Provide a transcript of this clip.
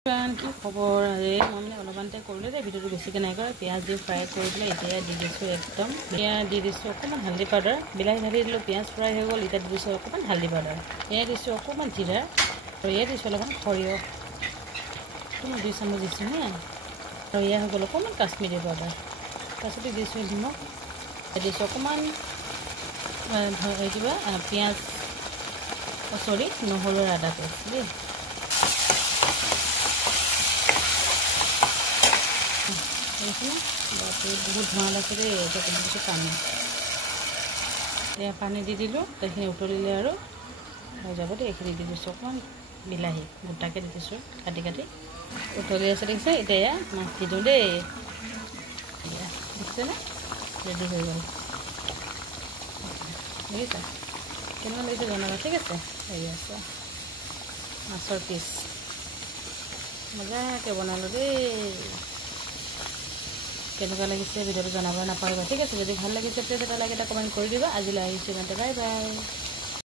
কি খবৰ আজি মই মানে অলপমানতে কৰিলো যে ভিডিওটো বেছিকৈ নাই কৰা পিঁয়াজ দি ফ্ৰাই কৰি পেলাই এতিয়া দি দিছোঁ একদম এয়া দি দিছোঁ অকণমান হালধি পাউডাৰ বিলাহী ঢালি দিলোঁ পিঁয়াজ ফ্ৰাই হৈ গ'ল এতিয়া দি দিছোঁ অকণমান হালধি পাউডাৰ এয়া দিছোঁ অকণমান জিৰা আৰু এয়া দিছোঁ অলপমান সৰিয়হ অকণমান 2 চামুচ দিছোঁ হে আৰু এয়া হৈ গ'ল অকণমান কাশ্মীৰী পাউডাৰ তাৰপিছতে দিছোঁ নিমখ দিছোঁ অকণমান কিবা পিঁয়াজ চৰি নহৰু আৰু আদা পেষ্ট দেই বহুত ধোঁৱা আছে দেই এতিয়া দিছোঁ পানী এতিয়া পানী দি দিলোঁ এইখিনি উতলিলে আৰু হৈ যাব দেই এইখিনি দি দিছোঁ অকণমান বিলাহী গোটাকৈ দি দিছোঁ কাটি কাটি উতলি আছে দেখিছে এতিয়া মাছ দি দিওঁ দেই এয়া দেখিছেনে ৰেডি হৈ গ'ল বুজিছা কেনেকুৱা লাগিছে জনাবা ঠিক আছে হেৰি আছে মাছৰ পিচ মজাকৈ বনালোঁ দেই কেনেকুৱা লাগিছে ভিডিওটো জনাব নাপাহৰিবা ঠিক আছে যদি ভাল লাগিছে প্লিজ এটা লাইক এটা কমেণ্ট কৰি দিবা আজিলৈ আহিছোঁ ইমানতে বাই বাই